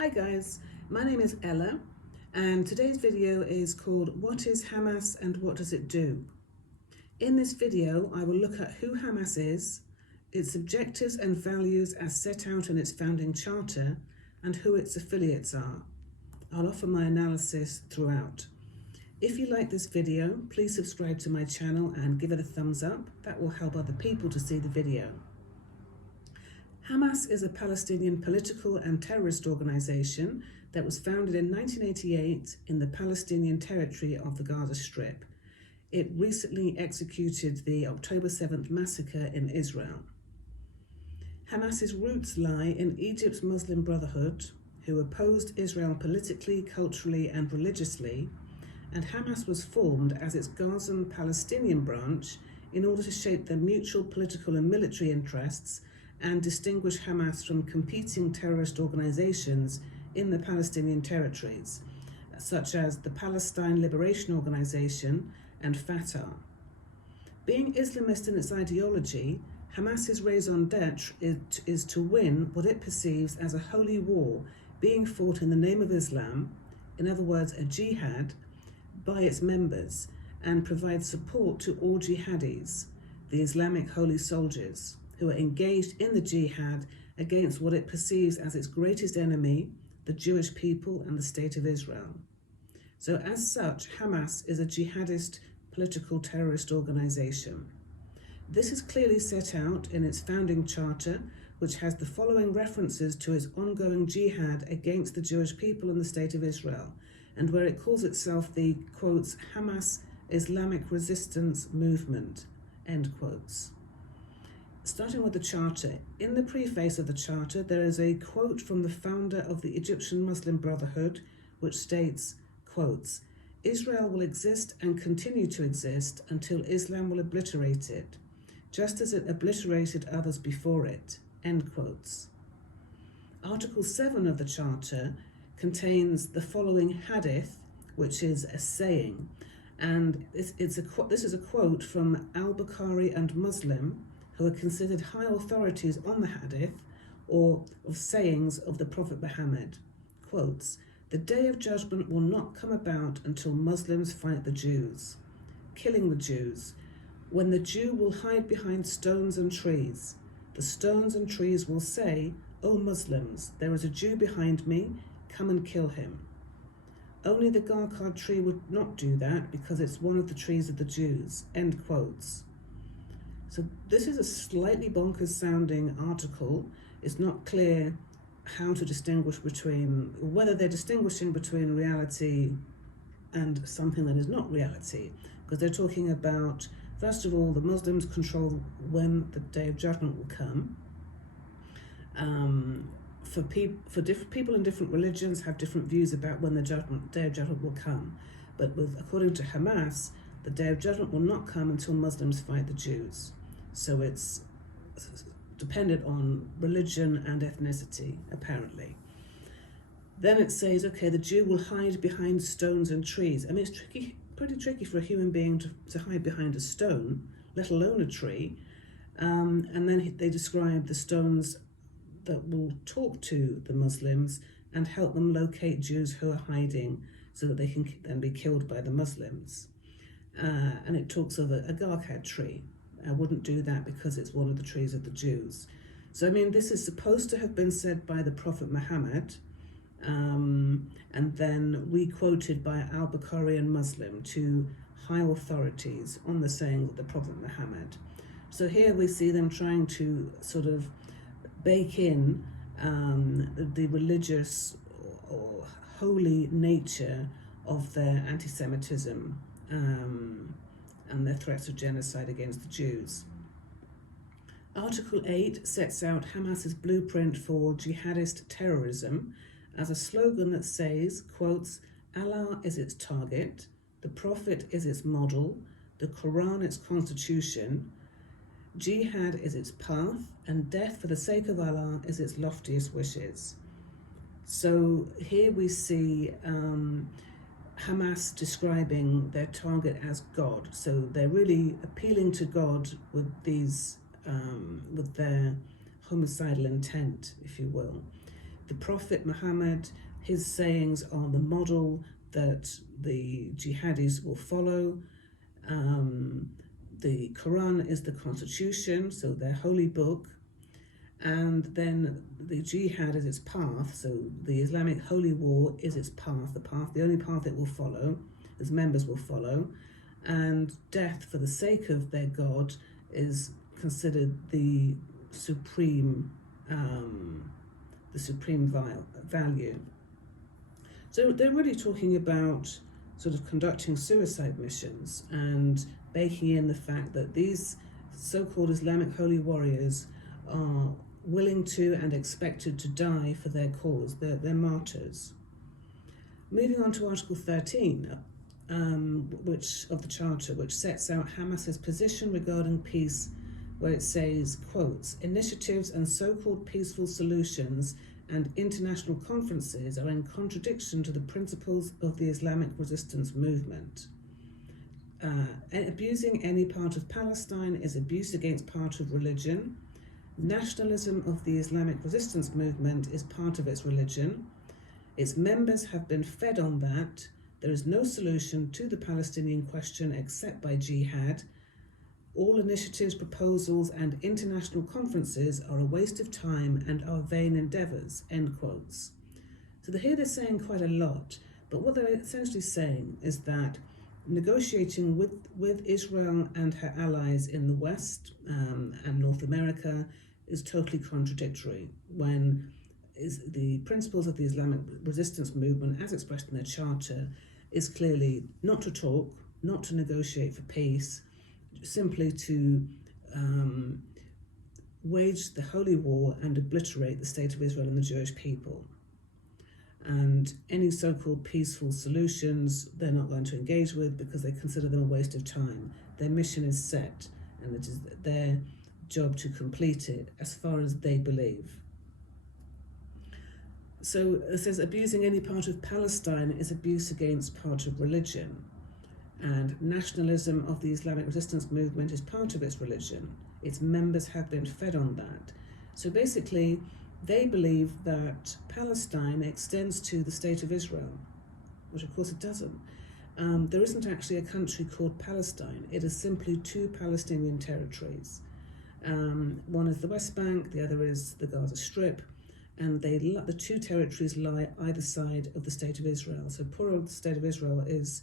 Hi guys, my name is Ella and today's video is called What is Hamas and What Does It Do? In this video I will look at who Hamas is, its objectives and values as set out in its founding charter, and who its affiliates are. I'll offer my analysis throughout. If you like this video, please subscribe to my channel and give it a thumbs up. That will help other people to see the video. Hamas is a Palestinian political and terrorist organization that was founded in 1988 in the Palestinian territory of the Gaza Strip. It recently executed the October 7th massacre in Israel. Hamas's roots lie in Egypt's Muslim Brotherhood, who opposed Israel politically, culturally, and religiously, and Hamas was formed as its Gazan Palestinian branch in order to shape their mutual political and military interests and distinguish Hamas from competing terrorist organizations in the Palestinian territories, such as the Palestine Liberation Organization and Fatah. Being Islamist in its ideology, Hamas's raison d'etre is to win what it perceives as a holy war being fought in the name of Islam, in other words, a jihad, by its members, and provide support to all jihadis, the Islamic holy soldiers, who are engaged in the jihad against what it perceives as its greatest enemy, the Jewish people and the State of Israel. So as such, Hamas is a jihadist political terrorist organization. This is clearly set out in its founding charter, which has the following references to its ongoing jihad against the Jewish people and the State of Israel, and where it calls itself the, quotes, Hamas Islamic Resistance Movement, end quotes. Starting with the charter, in the preface of the charter there is a quote from the founder of the Egyptian Muslim Brotherhood, which states, quotes, Israel will exist and continue to exist until Islam will obliterate it, just as it obliterated others before it, end quotes. Article 7 of the charter contains the following hadith, which is a saying, and this is a quote from Al-Bukhari and Muslim, who are considered high authorities on the hadith, or of sayings of the Prophet Muhammad. Quotes, the day of judgment will not come about until Muslims fight the Jews, killing the Jews, when the Jew will hide behind stones and trees. The stones and trees will say, O Muslims, there is a Jew behind me, come and kill him. Only the Gharqad tree would not do that because it's one of the trees of the Jews, end quotes. So this is a slightly bonkers sounding article. It's not clear how to distinguish between, whether they're distinguishing between reality and something that is not reality, because they're talking about, first of all, the Muslims control when the Day of Judgment will come. People in different religions have different views about when the Day of Judgment will come, but according to Hamas, the Day of Judgment will not come until Muslims fight the Jews. So it's dependent on religion and ethnicity, apparently. Then it says, okay, the Jew will hide behind stones and trees. I mean, it's pretty tricky for a human being to hide behind a stone, let alone a tree. And then they describe the stones that will talk to the Muslims and help them locate Jews who are hiding so that they can then be killed by the Muslims. And it talks of a Gharqad tree. I wouldn't do that because it's one of the trees of the Jews. So, I mean, this is supposed to have been said by the Prophet Muhammad, and then re-quoted by Al-Bukhari and Muslim, two high authorities on the saying of the Prophet Muhammad. So here we see them trying to sort of bake in the religious or holy nature of their anti-Semitism and their threats of genocide against the Jews. Article 8 sets out Hamas's blueprint for jihadist terrorism as a slogan that says, quotes, Allah is its target, the Prophet is its model, the Quran its constitution, jihad is its path, and death for the sake of Allah is its loftiest wishes. So here we see Hamas describing their target as God. So they're really appealing to God with these, with their homicidal intent, if you will. the Prophet Muhammad, his sayings are the model that the jihadis will follow. The Quran is the constitution, so their holy book, and then the jihad is its path, so the Islamic holy war is its path, the only path it will follow, its members will follow, and death for the sake of their God is considered the supreme value. So they're really talking about sort of conducting suicide missions and baking in the fact that these so-called Islamic holy warriors are willing to and expected to die for their cause. They're martyrs. Moving on to Article 13, of the Charter, which sets out Hamas's position regarding peace, where it says, quotes, initiatives and so-called peaceful solutions and international conferences are in contradiction to the principles of the Islamic resistance movement. Abusing any part of Palestine is abuse against part of religion. Nationalism of the Islamic resistance movement is part of its religion. Its members have been fed on that. There is no solution to the Palestinian question except by jihad. All initiatives, proposals, and international conferences are a waste of time and are vain endeavours, end quotes. So here they're saying quite a lot, but what they're essentially saying is that negotiating with Israel and her allies in the West and North America is totally contradictory when the principles of the Islamic resistance movement, as expressed in their charter, is clearly not to talk, not to negotiate for peace, simply to wage the holy war and obliterate the state of Israel and the Jewish people. And any so-called peaceful solutions they're not going to engage with because they consider them a waste of time. Their mission is set and it is their job to complete it as far as they believe. So it says abusing any part of Palestine is abuse against part of religion, and nationalism of the Islamic resistance movement is part of its religion. Its members have been fed on that. So basically they believe that Palestine extends to the state of Israel, which of course it doesn't. There isn't actually a country called Palestine. It is simply two Palestinian territories. One is the West Bank, the other is the Gaza Strip, and the two territories lie either side of the state of Israel. So poor old state of Israel is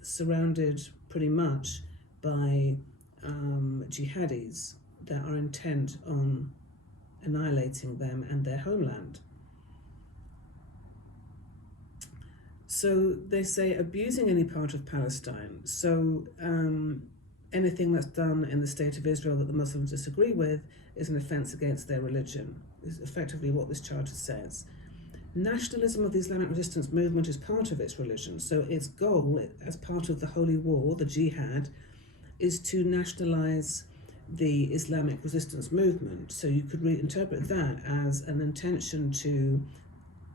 surrounded pretty much by jihadis that are intent on annihilating them and their homeland. So they say abusing any part of Palestine. So anything that's done in the state of Israel that the Muslims disagree with is an offence against their religion, is effectively what this charter says. Nationalism of the Islamic resistance movement is part of its religion. So its goal, as part of the holy war, the jihad, is to nationalise the Islamic resistance movement. So you could reinterpret that as an intention to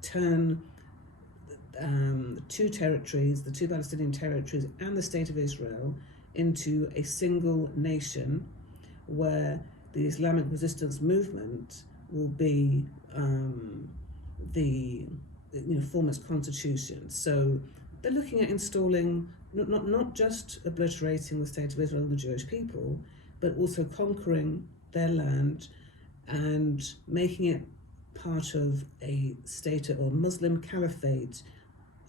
turn two territories, the two Palestinian territories and the state of Israel, into a single nation where the Islamic resistance movement will be form its constitution. So they're looking at installing, not just obliterating the state of Israel and the Jewish people, but also conquering their land and making it part of a state or Muslim caliphate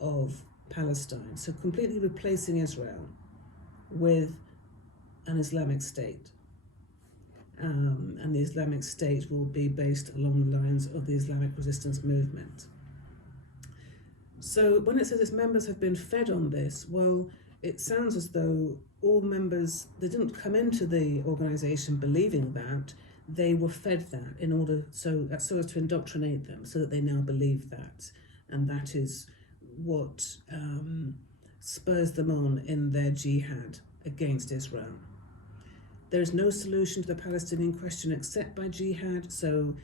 of Palestine. So completely replacing Israel with an Islamic state. And the Islamic State will be based along the lines of the Islamic resistance movement. So when it says its members have been fed on this, well, it sounds as though all members, they didn't come into the organisation believing that, they were fed that in order so as to indoctrinate them so that they now believe that. And that is what spurs them on in their jihad against Israel. There is no solution to the Palestinian question except by jihad, so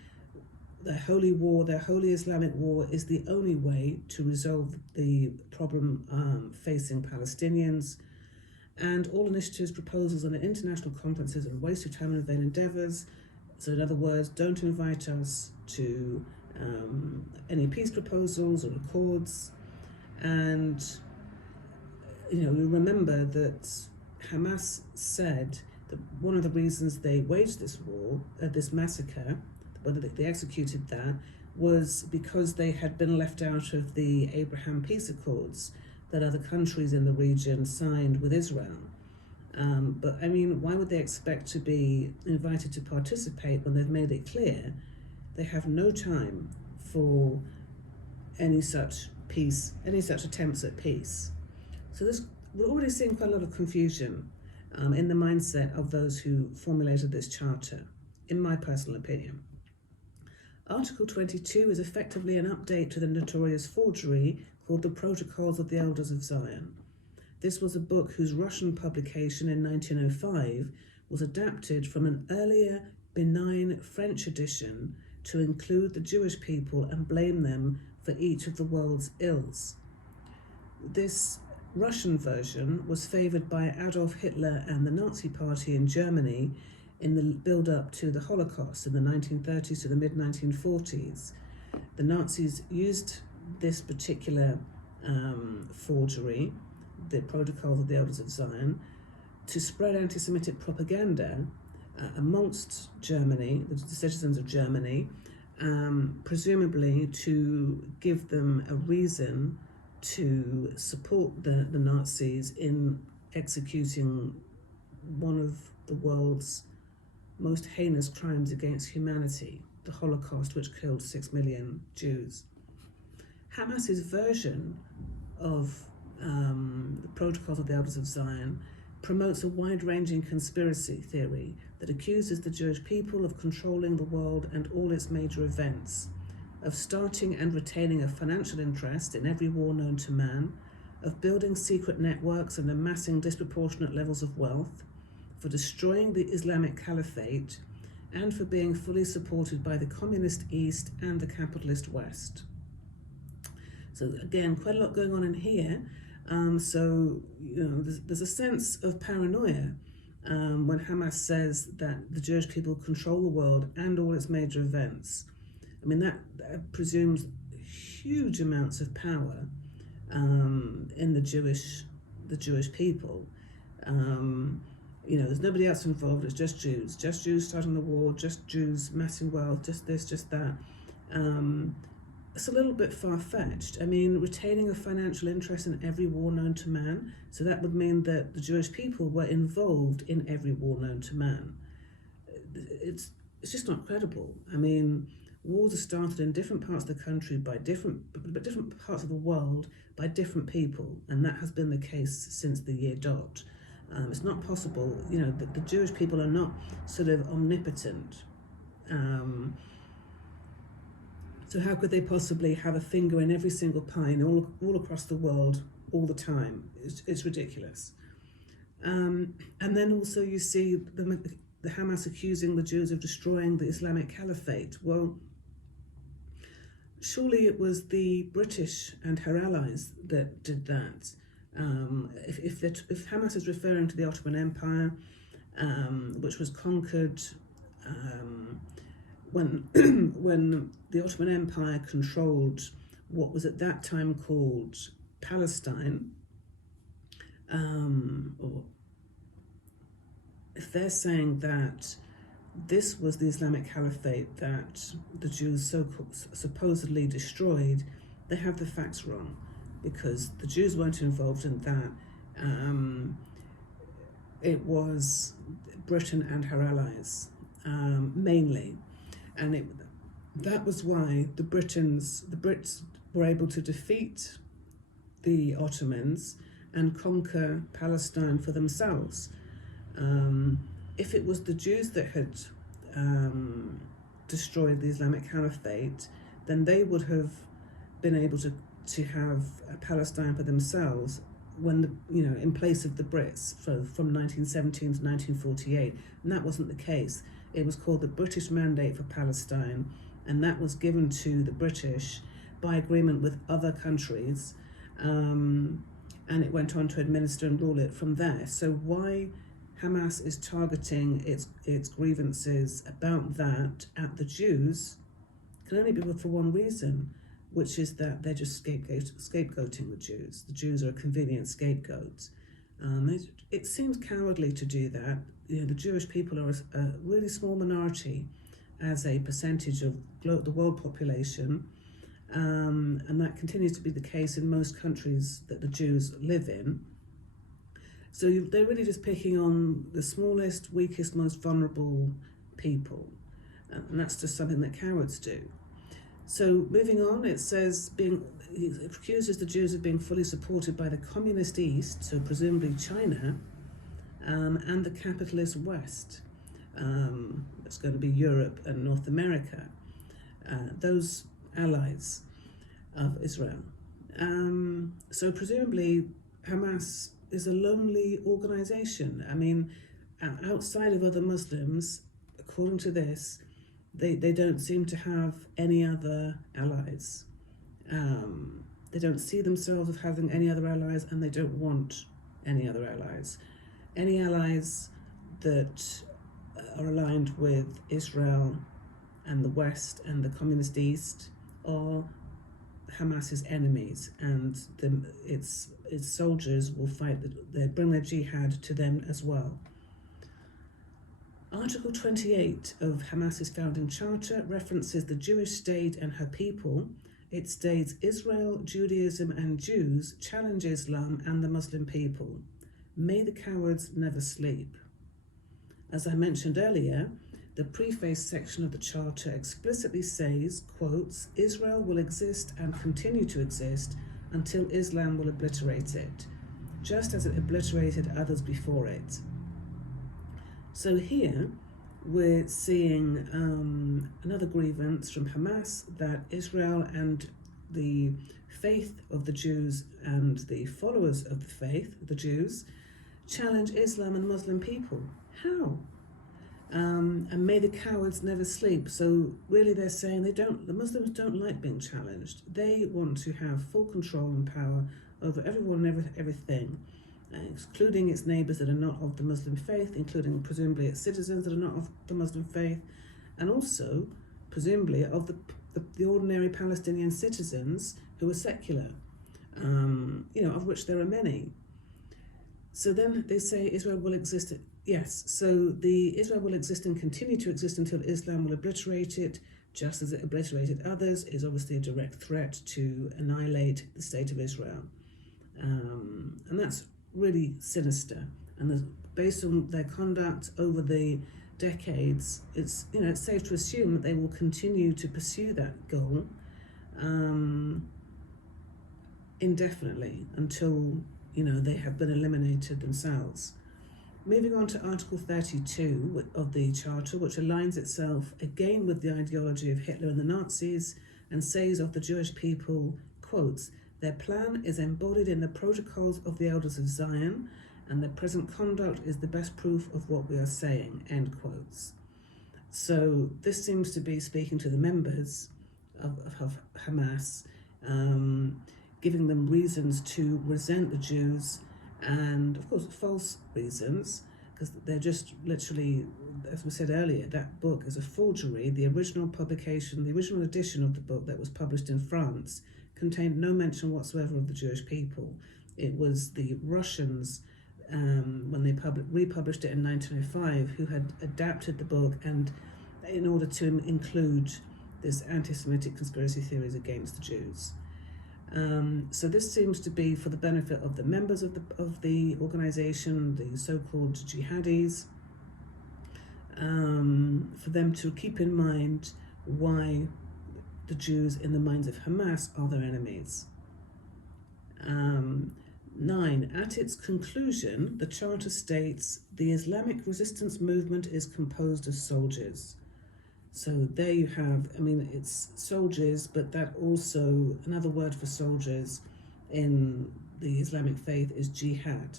their holy war, their holy Islamic war, is the only way to resolve the problem facing Palestinians. And all initiatives, proposals, and international conferences are a waste of time and vain endeavours. So in other words, don't invite us to any peace proposals or accords. And you remember that Hamas said that one of the reasons they waged this war, this massacre, whether they executed that, was because they had been left out of the Abraham Peace Accords that other countries in the region signed with Israel. But I mean, why would they expect to be invited to participate when they've made it clear they have no time for any such attempts at peace? So we're already seeing quite a lot of confusion in the mindset of those who formulated this charter, in my personal opinion. Article 22 is effectively an update to the notorious forgery called the Protocols of the Elders of Zion. This was a book whose Russian publication in 1905 was adapted from an earlier benign French edition to include the Jewish people and blame them for each of the world's ills. This Russian version was favoured by Adolf Hitler and the Nazi Party in Germany in the build-up to the Holocaust in the 1930s to the mid-1940s. The Nazis used this particular forgery, the Protocols of the Elders of Zion, to spread anti-Semitic propaganda amongst Germany, the citizens of Germany, presumably to give them a reason to support the Nazis in executing one of the world's most heinous crimes against humanity, the Holocaust, which killed 6 million Jews. Hamas's version of the Protocols of the Elders of Zion promotes a wide-ranging conspiracy theory that accuses the Jewish people of controlling the world and all its major events, of starting and retaining a financial interest in every war known to man, of building secret networks and amassing disproportionate levels of wealth, for destroying the Islamic Caliphate, and for being fully supported by the communist East and the capitalist West. So again, quite a lot going on in here. There's a sense of paranoia when Hamas says that the Jewish people control the world and all its major events. I mean, that presumes huge amounts of power in the Jewish people. There's nobody else involved. It's just Jews starting the war, just Jews massing wealth, just this, just that. It's a little bit far-fetched. I mean, retaining a financial interest in every war known to man, so that would mean that the Jewish people were involved in every war known to man. It's just not credible. I mean, wars are started in different parts of the country by different parts of the world by different people, and that has been the case since the year dot. It's not possible, the Jewish people are not sort of omnipotent. So how could they possibly have a finger in every single pie all across the world all the time? It's ridiculous. And then also you see the Hamas accusing the Jews of destroying the Islamic Caliphate. Well, surely it was the British and her allies that did that. If Hamas is referring to the Ottoman Empire, which was conquered when the Ottoman Empire controlled what was at that time called Palestine, or if they're saying that this was the Islamic Caliphate that the Jews supposedly destroyed, they have the facts wrong, because the Jews weren't involved in that. It was Britain and her allies, mainly. And that was why the Brits were able to defeat the Ottomans and conquer Palestine for themselves. If it was the Jews that had destroyed the Islamic Caliphate, then they would have been able to have Palestine for themselves in place of the Brits from 1917 to 1948, and that wasn't the case. It was called the British Mandate for Palestine, and that was given to the British by agreement with other countries, and it went on to administer and rule it from there. So why Hamas is targeting its grievances about that at the Jews can only be for one reason. which is that they're just scapegoating the Jews. The Jews are a convenient scapegoat. It seems cowardly to do that. The Jewish people are a really small minority as a percentage of the world population, and that continues to be the case in most countries that the Jews live in. So they're really just picking on the smallest, weakest, most vulnerable people, and that's just something that cowards do. So moving on, it says it accuses the Jews of being fully supported by the communist East, so presumably China, and the capitalist West. It's going to be Europe and North America, those allies of Israel. So presumably Hamas is a lonely organization. I mean, outside of other Muslims, according to this, they don't seem to have any other allies. They don't see themselves as having any other allies, and they don't want any other allies. Any allies that are aligned with Israel and the West and the communist East are Hamas's enemies, and its soldiers will fight. They bring their jihad to them as well. Article 28 of Hamas's founding charter references the Jewish state and her people. It states, Israel, Judaism and Jews challenge Islam and the Muslim people. May the cowards never sleep. As I mentioned earlier, the preface section of the charter explicitly says, quotes, Israel will exist and continue to exist until Islam will obliterate it, just as it obliterated others before it. So here we're seeing another grievance from Hamas that Israel and the faith of the Jews and the followers of the faith, the Jews, challenge Islam and Muslim people. How? And may the cowards never sleep. So really they're saying the Muslims don't like being challenged. They want to have full control and power over everyone and everything, including its neighbours that are not of the Muslim faith, including presumably its citizens that are not of the Muslim faith, and also presumably of the ordinary Palestinian citizens who are secular, of which there are many. So then they say Israel will exist. Yes, so the Israel will exist and continue to exist until Islam will obliterate it, just as it obliterated others, is obviously a direct threat to annihilate the state of Israel. And that's really sinister. And based on their conduct over the decades, it's safe to assume that they will continue to pursue that goal indefinitely until they have been eliminated themselves. Moving on to Article 32 of the Charter, which aligns itself again with the ideology of Hitler and the Nazis, and says of the Jewish people, quotes, their plan is embodied in the protocols of the Elders of Zion, and their present conduct is the best proof of what we are saying, end quotes. So this seems to be speaking to the members of Hamas, giving them reasons to resent the Jews, and of course false reasons, because they're just literally, as we said earlier, that book is a forgery. The original publication, the original edition of the book that was published in France contained no mention whatsoever of the Jewish people. It was the Russians, when they republished it in 1905, who had adapted the book and in order to include this anti-Semitic conspiracy theories against the Jews. So this seems to be for the benefit of the members of the organization, the so-called jihadis, for them to keep in mind why the Jews in the minds of Hamas are their enemies. 9. At its conclusion, the Charter states, the Islamic resistance movement is composed of soldiers. So there you have, it's soldiers, but that also, another word for soldiers in the Islamic faith is jihad.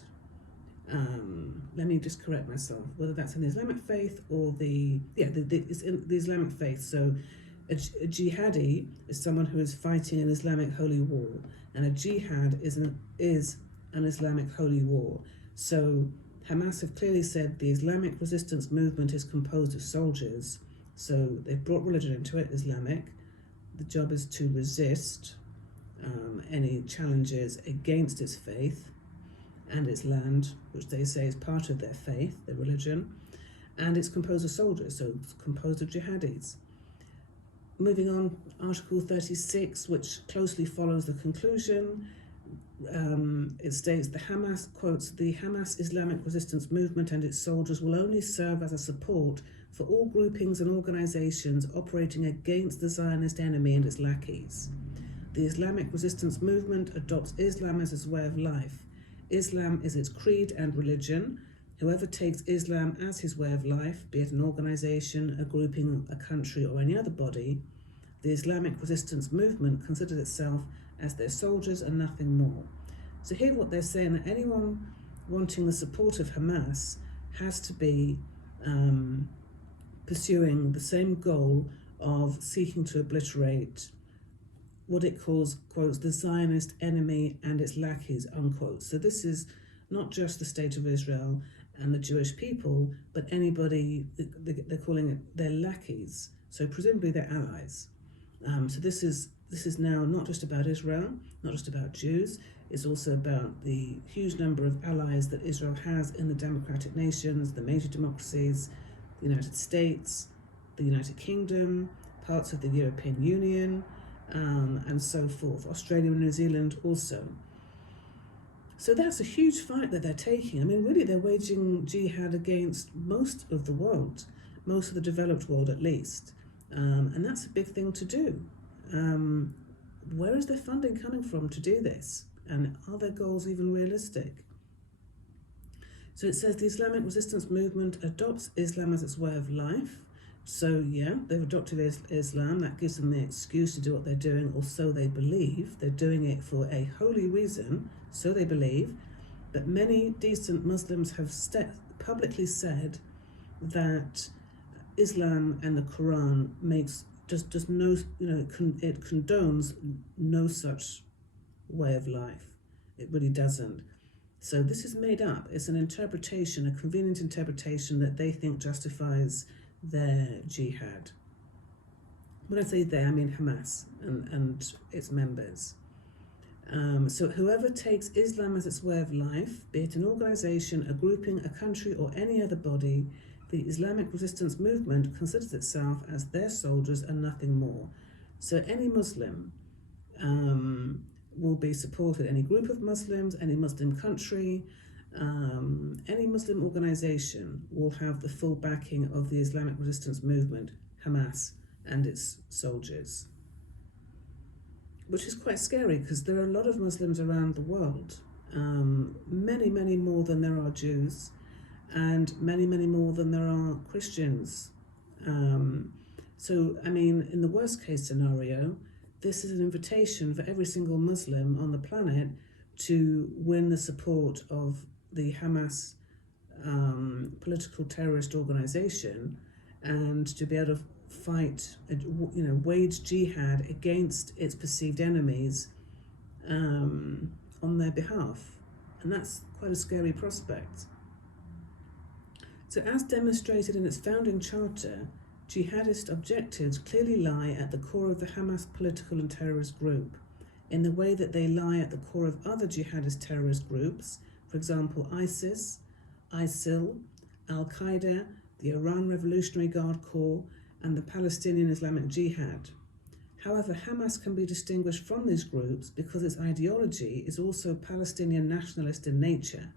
Let me just correct myself, whether that's in the Islamic faith or it's in the Islamic faith. So a jihadi is someone who is fighting an Islamic holy war, and a jihad is an Islamic holy war. So Hamas have clearly said the Islamic resistance movement is composed of soldiers. So they've brought religion into it, Islamic, The job is to resist any challenges against its faith and its land, which they say is part of their faith, their religion, and it's composed of soldiers, so it's composed of jihadis. Moving on, Article 36, which closely follows the conclusion, it states the Hamas, quotes, the Hamas Islamic resistance movement and its soldiers will only serve as a support for all groupings and organizations operating against the Zionist enemy and its lackeys. The Islamic resistance movement adopts Islam as its way of life. Islam is its creed and religion. Whoever takes Islam as his way of life, be it an organization, a grouping, a country, or any other body, the Islamic resistance movement considers itself as their soldiers and nothing more. So here what they're saying, that anyone wanting the support of Hamas has to be pursuing the same goal of seeking to obliterate what it calls, quotes, the Zionist enemy and its lackeys, unquote. So this is not just the state of Israel and the Jewish people, but anybody, they're calling it their lackeys, so presumably their allies. So this is now not just about Israel, not just about Jews, it's also about the huge number of allies that Israel has in the democratic nations, the major democracies, the United States, the United Kingdom, parts of the European Union, and so forth, Australia and New Zealand also. So that's a huge fight that they're taking. I mean, really, they're waging jihad against most of the world, most of the developed world at least. And that's a big thing to do. Where is their funding coming from to do this? And are their goals even realistic? So it says the Islamic resistance movement adopts Islam as its way of life. So yeah, they've adopted Islam. That gives them the excuse to do what they're doing, or so they believe. They're doing it for a holy reason, so they believe. But many decent Muslims have publicly said that Islam and the Quran does no, it condones no such way of life. It really doesn't. So this is made up. It's an interpretation, a convenient interpretation that they think justifies their jihad. When I say they, I mean Hamas and its members. So whoever takes Islam as its way of life, be it an organization, a grouping, a country, or any other body, the Islamic resistance movement considers itself as their soldiers and nothing more. So any Muslim will be supported, any group of Muslims, any Muslim country, any Muslim organization will have the full backing of the Islamic resistance movement, Hamas, and its soldiers. Which is quite scary because there are a lot of Muslims around the world, many, many more than there are Jews, and many, many more than there are Christians. So, I mean, in the worst case scenario, this is an invitation for every single Muslim on the planet to win the support of the Hamas political terrorist organization, and to be able to fight, wage jihad against its perceived enemies on their behalf. And that's quite a scary prospect. So as demonstrated in its founding charter, jihadist objectives clearly lie at the core of the Hamas political and terrorist group, in the way that they lie at the core of other jihadist terrorist groups, for example ISIS, ISIL, Al-Qaeda, the Iran Revolutionary Guard Corps, and the Palestinian Islamic Jihad. However, Hamas can be distinguished from these groups because its ideology is also Palestinian nationalist in nature,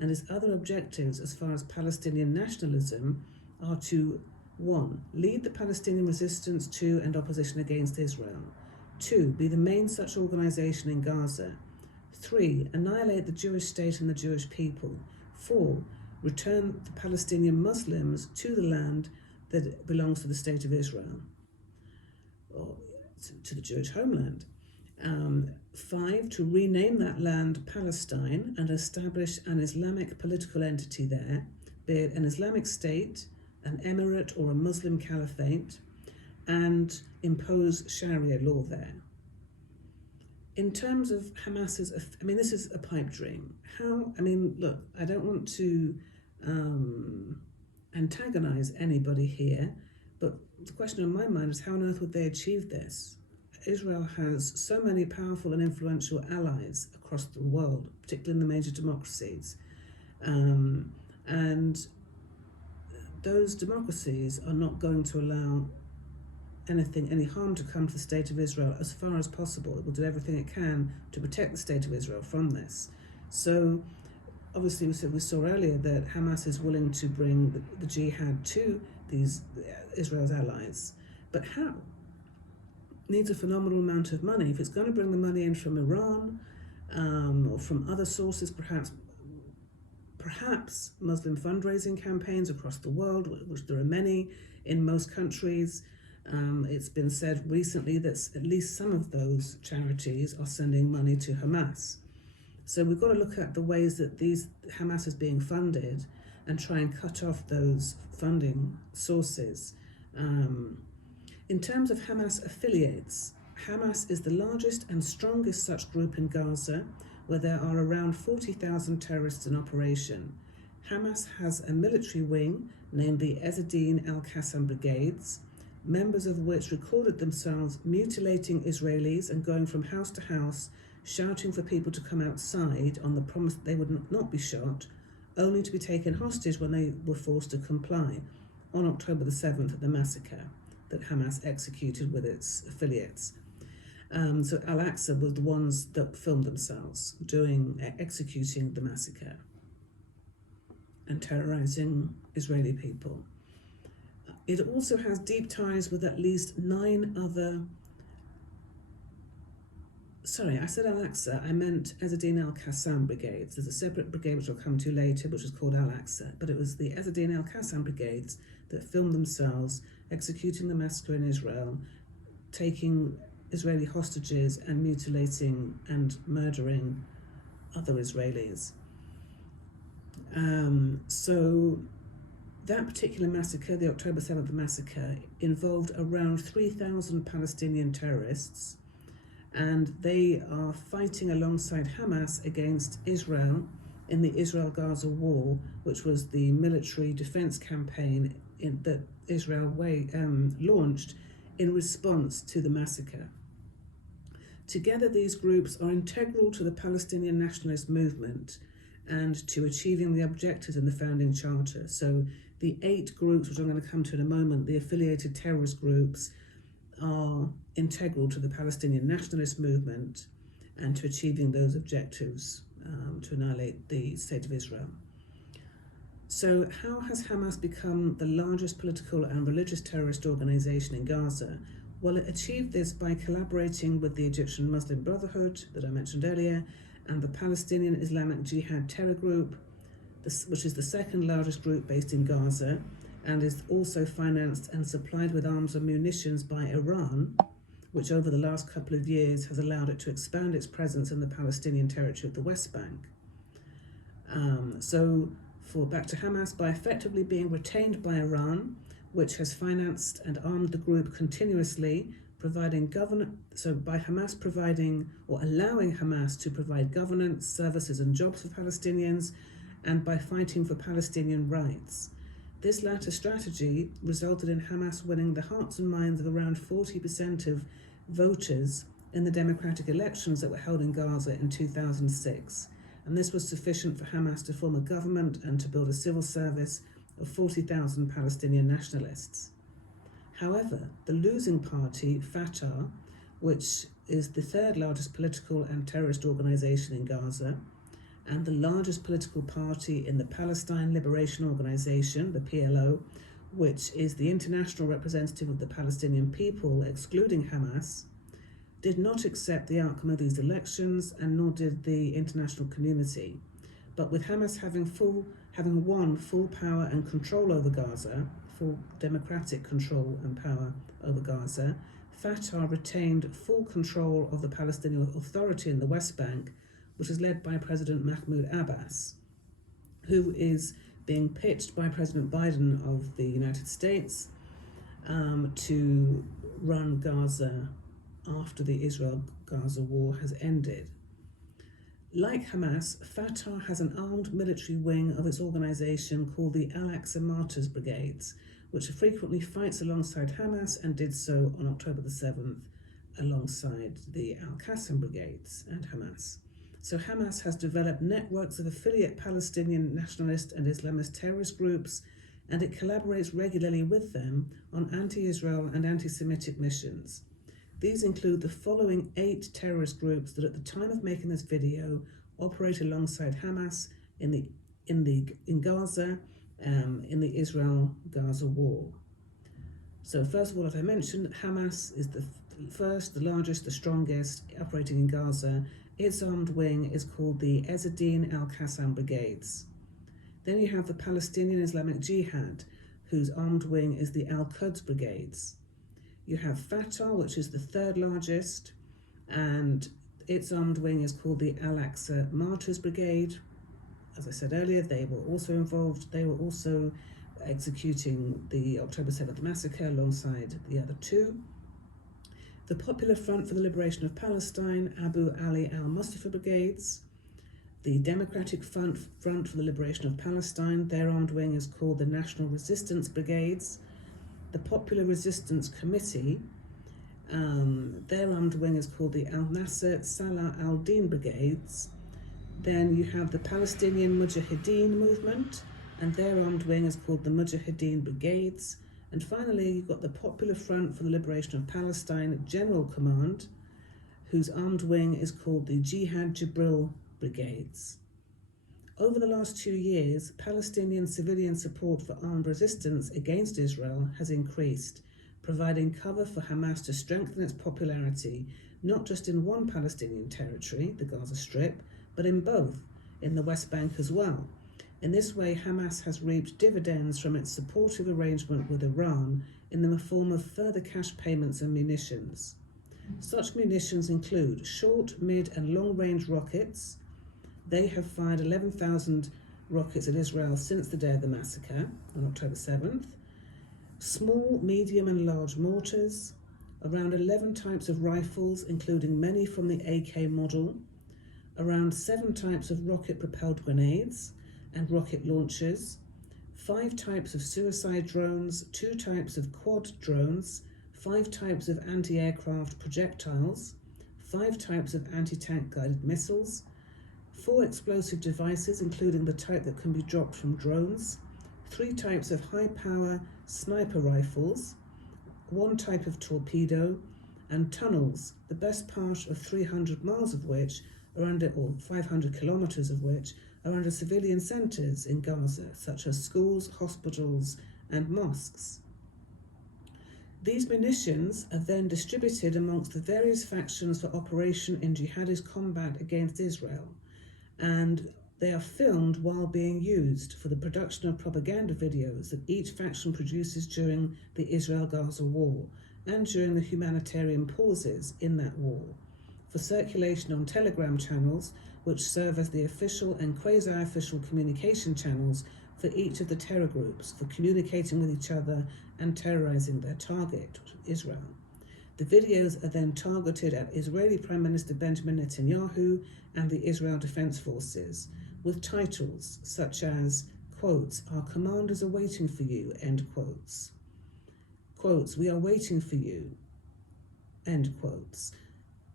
and its other objectives as far as Palestinian nationalism are to 1. Lead the Palestinian resistance to and opposition against Israel. 2. Be the main such organization in Gaza. 3. Annihilate the Jewish state and the Jewish people. 4. Return the Palestinian Muslims to the land that belongs to the state of Israel, or to the Jewish homeland. 5. To rename that land Palestine and establish an Islamic political entity there, be it an Islamic state, an emirate, or a Muslim caliphate, and impose Sharia law there. In terms of Hamas's, this is a pipe dream. Look, I don't want to antagonize anybody here, but the question on my mind is how on earth would they achieve this? Israel has so many powerful and influential allies across the world, particularly in the major democracies. And those democracies are not going to allow any harm to come to the State of Israel as far as possible. It will do everything it can to protect the State of Israel from this. So obviously we saw earlier that Hamas is willing to bring the jihad to these Israel's allies. But how? Needs a phenomenal amount of money. If it's going to bring the money in from Iran or from other sources, perhaps Muslim fundraising campaigns across the world, which there are many in most countries. It's been said recently that at least some of those charities are sending money to Hamas. So we've got to look at the ways that Hamas is being funded and try and cut off those funding sources. In terms of Hamas affiliates, Hamas is the largest and strongest such group in Gaza, where there are around 40,000 terrorists in operation. Hamas has a military wing named the Ezzedine al-Qassam Brigades, members of which recorded themselves mutilating Israelis and going from house to house, shouting for people to come outside on the promise that they would not be shot, only to be taken hostage when they were forced to comply on October the 7th at the massacre that Hamas executed with its affiliates. So Al-Aqsa were the ones that filmed themselves executing the massacre and terrorizing Israeli people. It also has deep ties with at least 9 other... Sorry, I said Al-Aqsa, I meant Ezzedine al-Qassam Brigades. There's a separate brigade which I'll come to later, which is called Al-Aqsa, but it was the Ezzedine al-Qassam Brigades that filmed themselves executing the massacre in Israel, taking Israeli hostages and mutilating and murdering other Israelis. So that particular massacre, the October 7th massacre, involved around 3,000 Palestinian terrorists, and they are fighting alongside Hamas against Israel in the Israel-Gaza war, which was the military defense campaign that Israel launched in response to the massacre. Together, these groups are integral to the Palestinian nationalist movement and to achieving the objectives in the founding charter. So the 8 groups, which I'm going to come to in a moment, the affiliated terrorist groups, are integral to the Palestinian nationalist movement and to achieving those objectives to annihilate the State of Israel. So how has Hamas become the largest political and religious terrorist organization in Gaza? Well, it achieved this by collaborating with the Egyptian Muslim Brotherhood that I mentioned earlier and the Palestinian Islamic Jihad terror group, which is the second largest group based in Gaza and is also financed and supplied with arms and munitions by Iran, which over the last couple of years has allowed it to expand its presence in the Palestinian territory of the West Bank. Back to Hamas, by effectively being retained by Iran, which has financed and armed the group continuously, by Hamas providing or allowing Hamas to provide governance, services and jobs for Palestinians, and by fighting for Palestinian rights. This latter strategy resulted in Hamas winning the hearts and minds of around 40% of voters in the democratic elections that were held in Gaza in 2006. And this was sufficient for Hamas to form a government and to build a civil service of 40,000 Palestinian nationalists. However, the losing party, Fatah, which is the 3rd largest political and terrorist organization in Gaza, and the largest political party in the Palestine Liberation Organization, the PLO, which is the international representative of the Palestinian people, excluding Hamas, did not accept the outcome of these elections, and nor did the international community. But with Hamas having won full power and control over Gaza, full democratic control and power over Gaza, Fatah retained full control of the Palestinian Authority in the West Bank, which is led by President Mahmoud Abbas, who is being pitched by President Biden of the United States to run Gaza after the Israel-Gaza war has ended. Like Hamas, Fatah has an armed military wing of its organization called the Al-Aqsa Martyrs Brigades, which frequently fights alongside Hamas and did so on October the 7th alongside the Al-Qassam brigades and Hamas. So Hamas has developed networks of affiliate Palestinian nationalist and Islamist terrorist groups, and it collaborates regularly with them on anti-Israel and anti-Semitic missions. These include the following 8 terrorist groups that at the time of making this video operate alongside Hamas in Gaza, in the Israel-Gaza war. So first of all, as I mentioned, Hamas is the first, the largest, the strongest, operating in Gaza. Its armed wing is called the Ezzedine Al-Qassam Brigades. Then you have the Palestinian Islamic Jihad, whose armed wing is the Al-Quds Brigades. You have Fatah, which is the 3rd largest, and its armed wing is called the Al-Aqsa Martyrs Brigade. As I said earlier, they were also involved. They were also executing the October 7th massacre alongside the other 2. The Popular Front for the Liberation of Palestine, Abu Ali al-Mustafa Brigades. The Democratic Front for the Liberation of Palestine, their armed wing is called the National Resistance Brigades. The Popular Resistance Committee, their armed wing is called the Al-Nasser Salah al-Din Brigades. Then you have the Palestinian Mujahideen movement, and their armed wing is called the Mujahideen Brigades. And finally, you've got the Popular Front for the Liberation of Palestine General Command, whose armed wing is called the Jihad Jibril Brigades. Over the last 2 years, Palestinian civilian support for armed resistance against Israel has increased, providing cover for Hamas to strengthen its popularity, not just in one Palestinian territory, the Gaza Strip, but in both, in the West Bank as well. In this way, Hamas has reaped dividends from its supportive arrangement with Iran in the form of further cash payments and munitions. Such munitions include short, mid and long-range rockets. They have fired 11,000 rockets at Israel since the day of the massacre on October 7th. Small, medium and large mortars, around 11 types of rifles, including many from the AK model, around 7 types of rocket-propelled grenades and rocket launchers, 5 types of suicide drones, 2 types of quad drones, 5 types of anti-aircraft projectiles, 5 types of anti-tank guided missiles, 4 explosive devices, including the type that can be dropped from drones, 3 types of high-power sniper rifles, 1 type of torpedo, and tunnels, the best part of 300 miles of which are under, or 500 kilometers of which, are under civilian centers in Gaza, such as schools, hospitals, and mosques. These munitions are then distributed amongst the various factions for operation in jihadist combat against Israel, and they are filmed while being used for the production of propaganda videos that each faction produces during the Israel-Gaza war and during the humanitarian pauses in that war, for circulation on Telegram channels, which serve as the official and quasi-official communication channels for each of the terror groups, for communicating with each other and terrorizing their target, Israel. The videos are then targeted at Israeli Prime Minister Benjamin Netanyahu and the Israel Defense Forces, with titles such as, quotes, "Our commanders are waiting for you," end quotes. Quotes, "We are waiting for you," end quotes.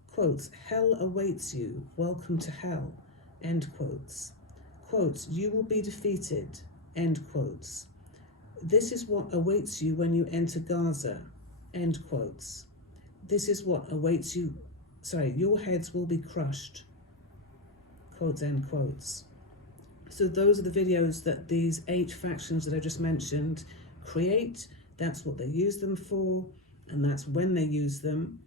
Quotes, "Hell awaits you, welcome to hell," end quotes. Quotes, "You will be defeated," end quotes. "This is what awaits you when you enter Gaza," end quotes. "This is what awaits you, your heads will be crushed," quotes, end quotes. So those are the videos that these 8 factions that I just mentioned create. That's what they use them for, and that's when they use them.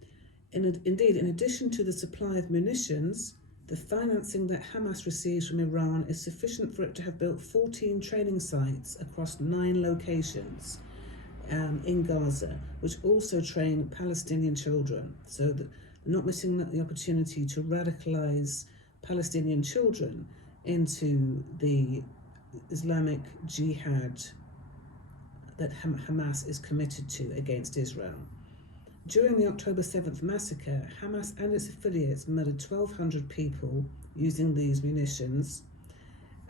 Indeed, in addition to the supply of munitions, the financing that Hamas receives from Iran is sufficient for it to have built 14 training sites across 9 locations in Gaza, which also train Palestinian children. So that they're not missing the opportunity to radicalize Palestinian children into the Islamic Jihad that Hamas is committed to against Israel. During the October 7th massacre, Hamas and its affiliates murdered 1,200 people using these munitions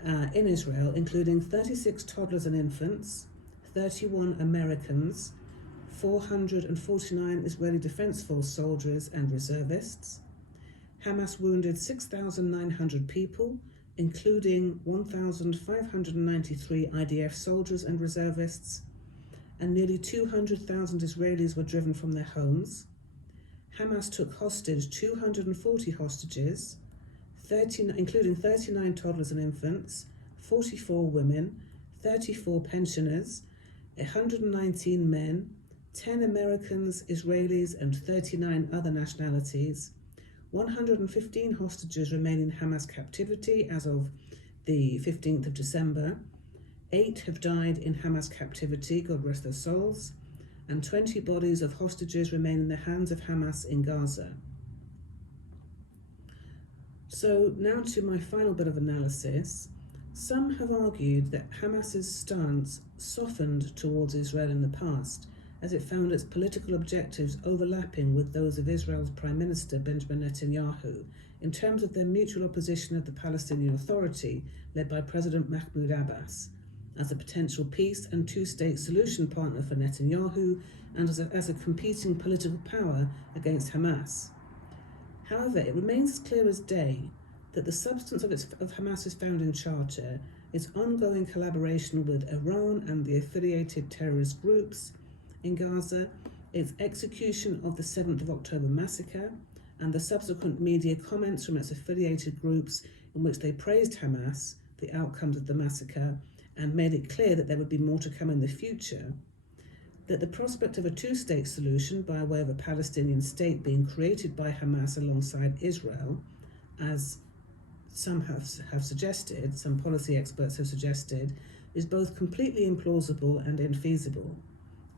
in Israel, including 36 toddlers and infants, 31 Americans, 449 Israeli Defense Force soldiers and reservists. Hamas wounded 6,900 people, including 1,593 IDF soldiers and reservists, and nearly 200,000 Israelis were driven from their homes. Hamas took hostage 240 hostages, including 39 toddlers and infants, 44 women, 34 pensioners, 119 men, 10 Americans, Israelis, and 39 other nationalities. 115 hostages remain in Hamas captivity as of the 15th of December. 8 have died in Hamas captivity, God rest their souls, and 20 bodies of hostages remain in the hands of Hamas in Gaza. So now to my final bit of analysis. Some have argued that Hamas's stance softened towards Israel in the past, as it found its political objectives overlapping with those of Israel's Prime Minister Benjamin Netanyahu in terms of their mutual opposition of the Palestinian Authority led by President Mahmoud Abbas as a potential peace and two-state solution partner for Netanyahu and as a competing political power against Hamas. However, it remains as clear as day that the substance of Hamas's founding charter is ongoing collaboration with Iran and the affiliated terrorist groups in Gaza, its execution of the 7th of October massacre, and the subsequent media comments from its affiliated groups in which they praised Hamas, the outcomes of the massacre, and made it clear that there would be more to come in the future, that the prospect of a two-state solution by way of a Palestinian state being created by Hamas alongside Israel, as some have suggested, some policy experts have suggested, is both completely implausible and infeasible,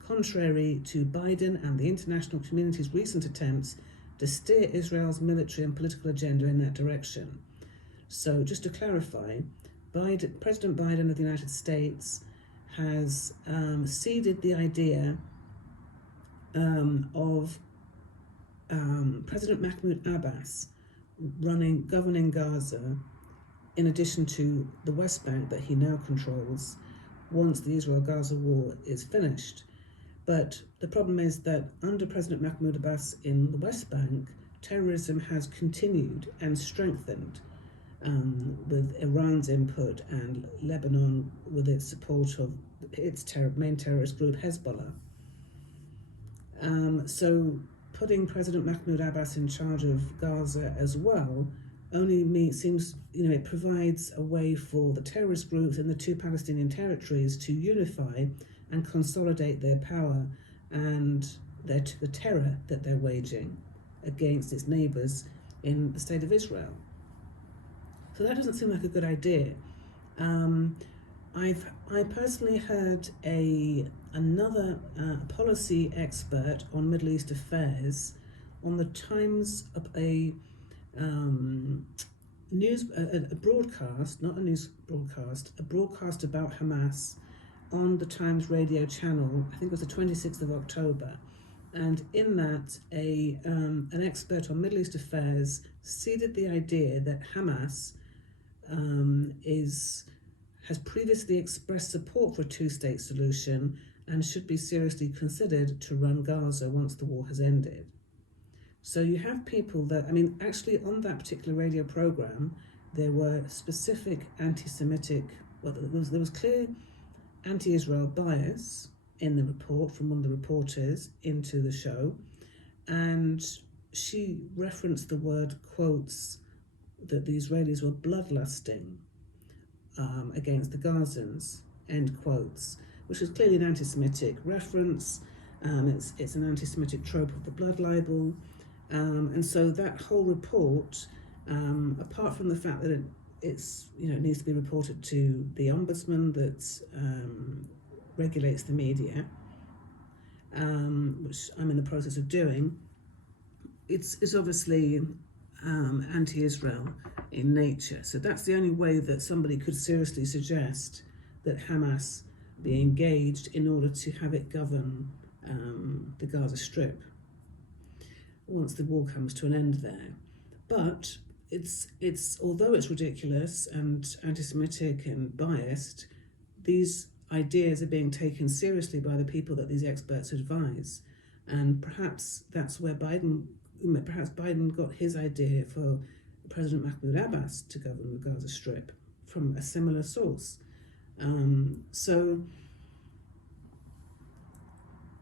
contrary to Biden and the international community's recent attempts to steer Israel's military and political agenda in that direction. So just to clarify, President Biden of the United States has ceded the idea of President Mahmoud Abbas governing Gaza, in addition to the West Bank that he now controls, once the Israel-Gaza war is finished. But the problem is that under President Mahmoud Abbas in the West Bank, terrorism has continued and strengthened, with Iran's input and Lebanon with its support of its main terrorist group Hezbollah. So putting President Mahmoud Abbas in charge of Gaza as well only seems, it provides a way for the terrorist groups in the two Palestinian territories to unify and consolidate their power and the terror that they're waging against its neighbours in the state of Israel. So that doesn't seem like a good idea. I personally heard another policy expert on Middle East affairs on the Times of a broadcast, not a news broadcast, a broadcast about Hamas on the Times radio channel. I think it was the 26th of October. And in that, an expert on Middle East affairs ceded the idea that Hamas has previously expressed support for a two-state solution and should be seriously considered to run Gaza once the war has ended. So you have people that, actually on that particular radio program, there were specific anti-Semitic, there was clear anti-Israel bias in the report from one of the reporters into the show, and she referenced the word, quotes, that the Israelis were bloodlusting against the Gazans, end quotes, which is clearly an anti-Semitic reference. It's an anti-Semitic trope of the blood libel. And so that whole report, apart from the fact that it needs to be reported to the ombudsman that regulates the media, which I'm in the process of doing, it's obviously anti-Israel in nature. So that's the only way that somebody could seriously suggest that Hamas be engaged in order to have it govern the Gaza Strip once the war comes to an end there. But it's although it's ridiculous and anti-Semitic and biased, these ideas are being taken seriously by the people that these experts advise. And perhaps that's where Biden got his idea for President Mahmoud Abbas to govern the Gaza Strip, from a similar source. So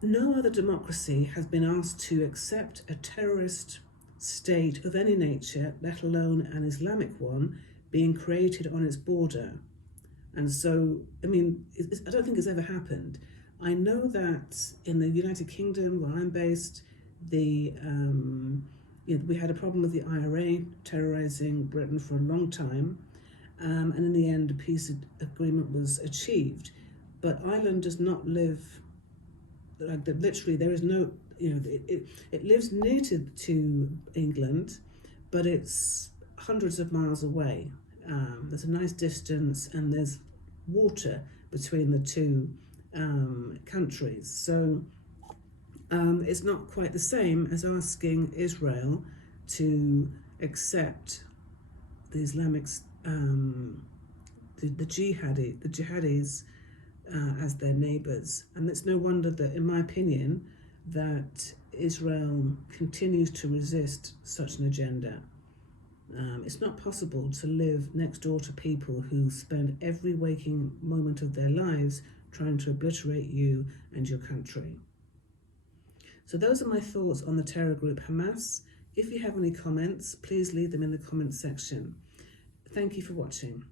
no other democracy has been asked to accept a terrorist state of any nature, let alone an Islamic one, being created on its border. And so, I mean, I don't think it's ever happened. I know that in the United Kingdom, where I'm based, we had a problem with the IRA terrorizing Britain for a long time, and in the end, a peace agreement was achieved. But Ireland does not live, literally, there is no, it lives near to England, but it's hundreds of miles away. There's a nice distance, and there's water between the two countries. So it's not quite the same as asking Israel to accept the Islamic, the jihadis as their neighbours. And it's no wonder that, in my opinion, that Israel continues to resist such an agenda. It's not possible to live next door to people who spend every waking moment of their lives trying to obliterate you and your country. So those are my thoughts on the terror group Hamas. If you have any comments, please leave them in the comments section. Thank you for watching.